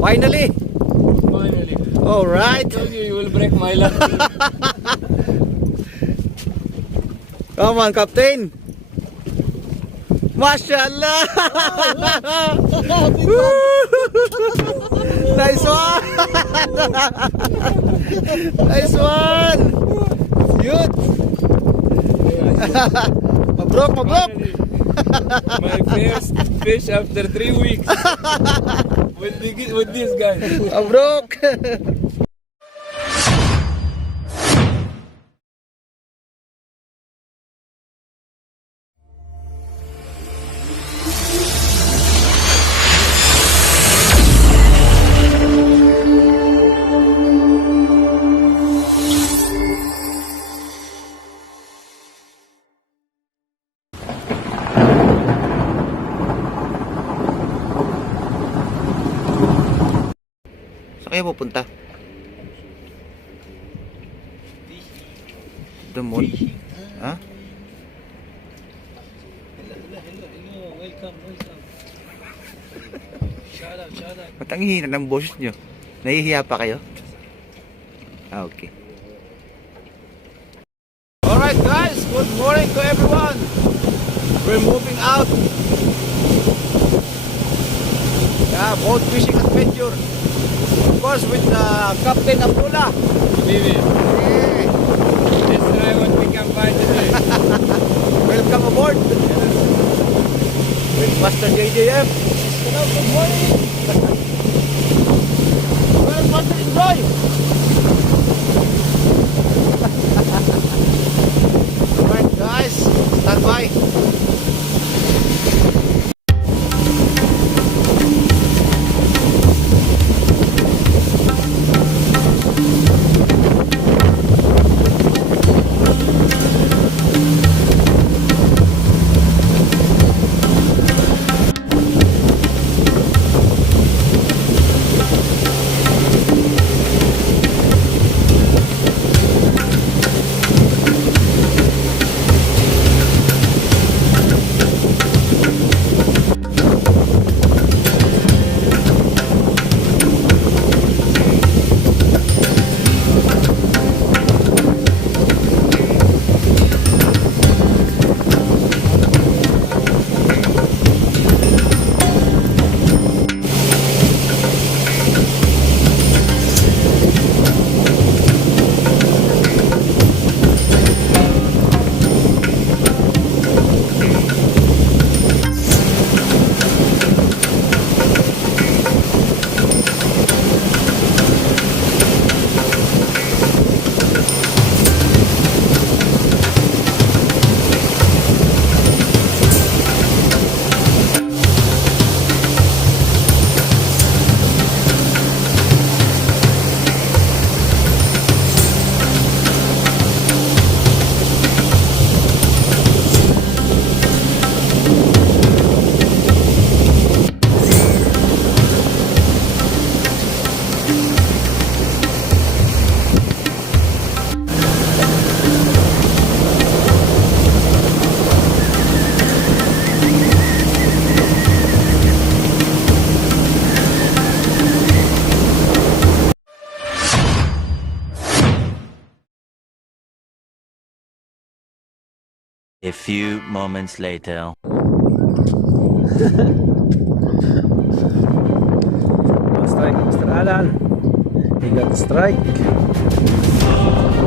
Finally. Finally. All right. I told you will break my luck. Come on, Captain. Mashallah. Nice one. Nice one. Good. Mabrok, mabrok. My first fish after 3 weeks. with this guy. Mabrok. Saan kayo pupunta? The mall? Ha? Hello. Welcome. Shout out. Ba't ang hihina ng boses nyo? Nahihiya pa kayo? Ah, okay. Alright guys, good morning to everyone. We're moving out. Yeah, boat fishing adventure. Of course with Captain Abdullah. Baby, Hey, let's try what we can find today. welcome aboard. With Master JJF. Hello, good morning. Well, Master Enjoy. Alright guys, stand by. A few moments later. Strike, Mr. Alan. He got strike.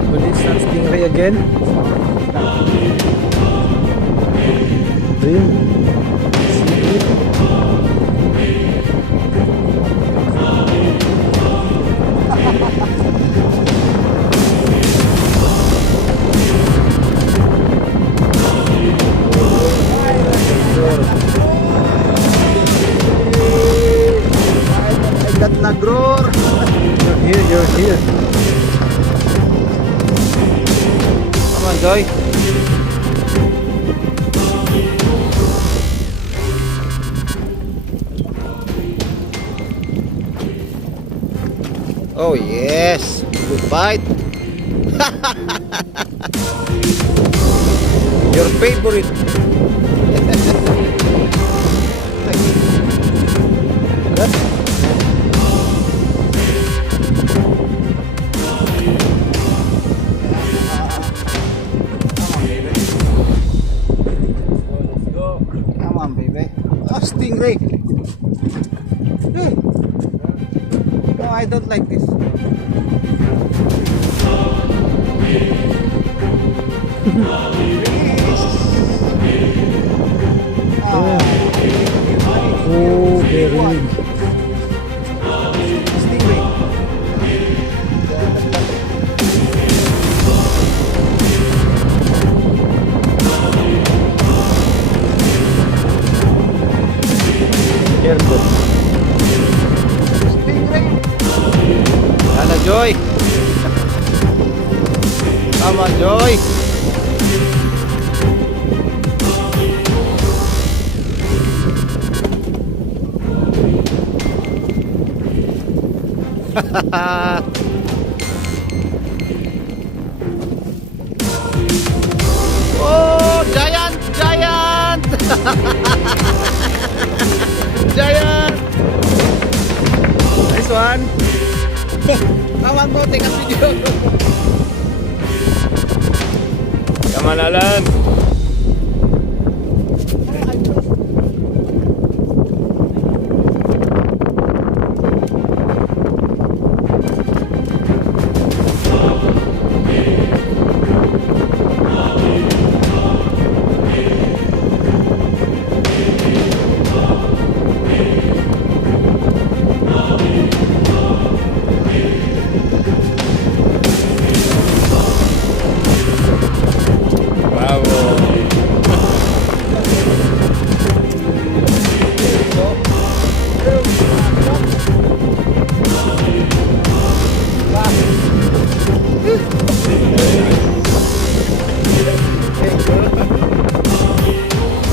Police and stingray again. Dream. I got nagror. You're here. Come on, Joy. Oh yes, good fight. Your favorite. I don't like this. Oh, very. Stingray. Careful. Stingray. Yana, Joy. Come on, Joy. Oh, giant, giant. Giant. Nice one. Come on, bro, take a video. Come on, Alan.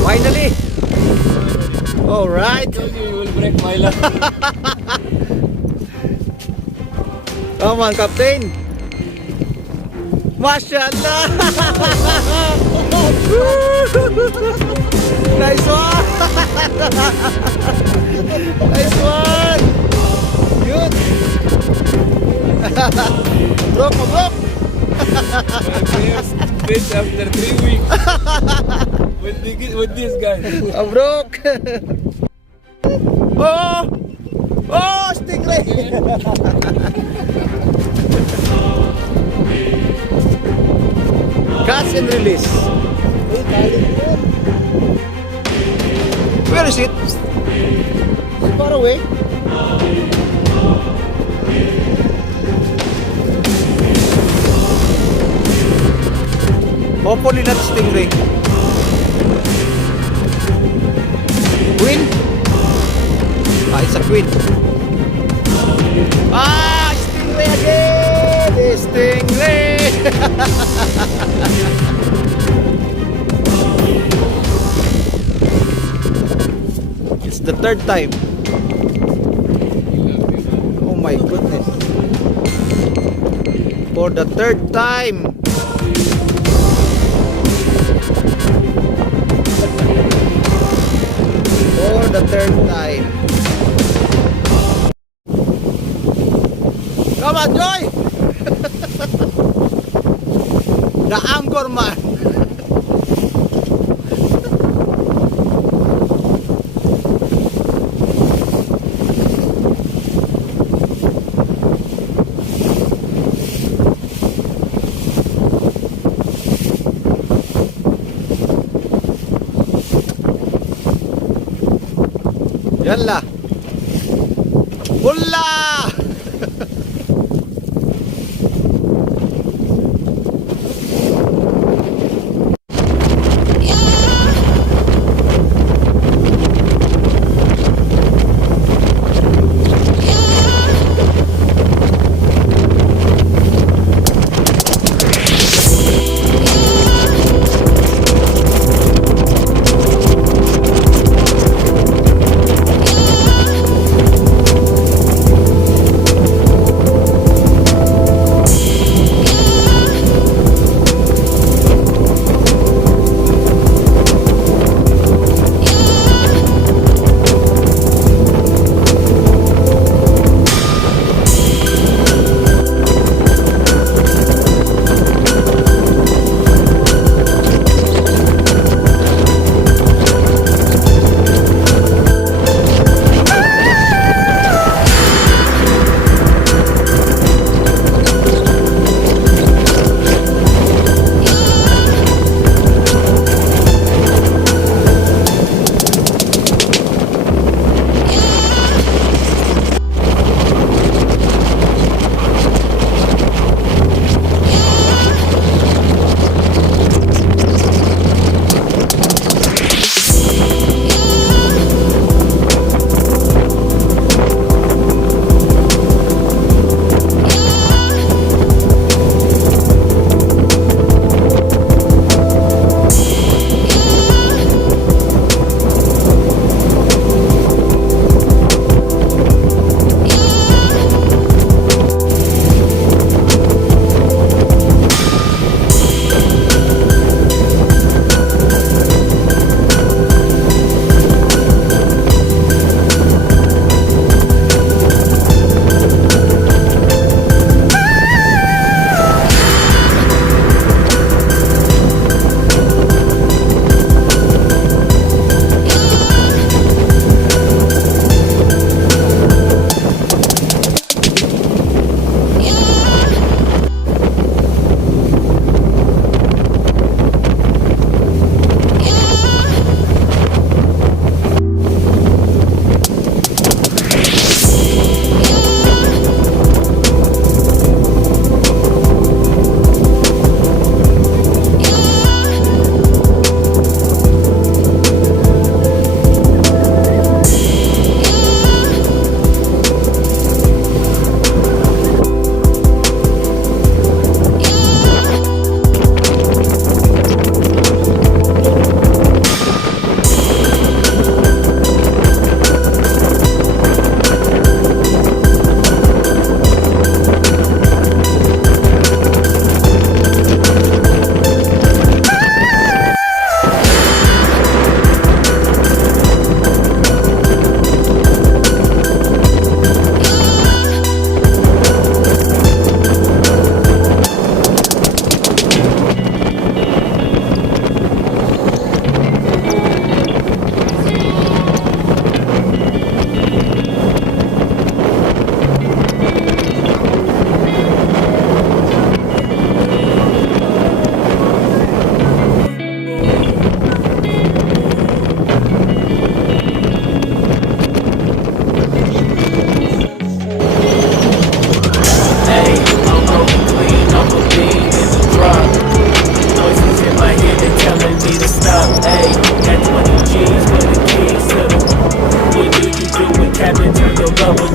Finally. All right. I told you you will break my luck. Come on, Captain. Mashallah. Nice one. Nice one. Good. Broke, broke. My first fish after 3 weeks. With this guy. Broke. Oh. Oh, stingray. Catch and release. Where is it? Far away. Hopefully not stingray. Queen? Ah, it's a queen. Ah, stingray again! Stingray! It's the third time. Oh my goodness. For the third time. For the third time. Come on, Joy! The Angkor man. Yalla. Hulla!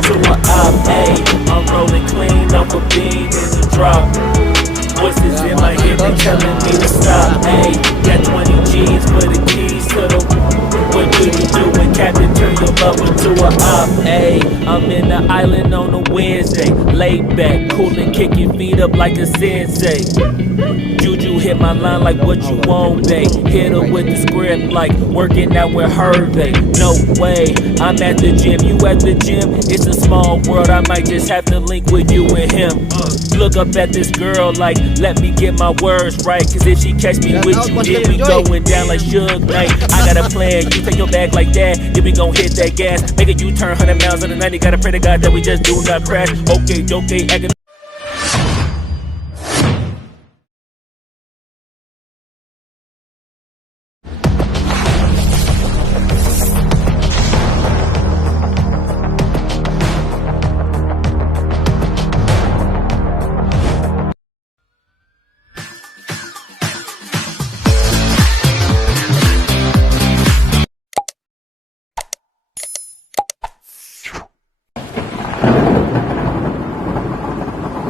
to an op. Ayy, I'm rolling clean, I'm a bean in the drop. Voices in my head, they telling me to stop. Ayy, got 20 G's for the keys to the. What do you do when Captain turn your lover to a op? Ayy, I'm in the island on a Wednesday, laid back, coolin', kicking feet up like a sensei. Juju hit my line like what you want, babe. Hit her with the script like working out with Hervey. No way, I'm at the gym, you at the gym. It's a small world, I might just have to link with you and him. Look up at this girl like, let me get my words right. Cause if she catch me with you, then we going down like Suge Knight. I got a plan, you take your bag like that, then we gon' hit that gas. Make a U-turn 100 miles on the 90, gotta pray to God that we just do not crash. Okay, acting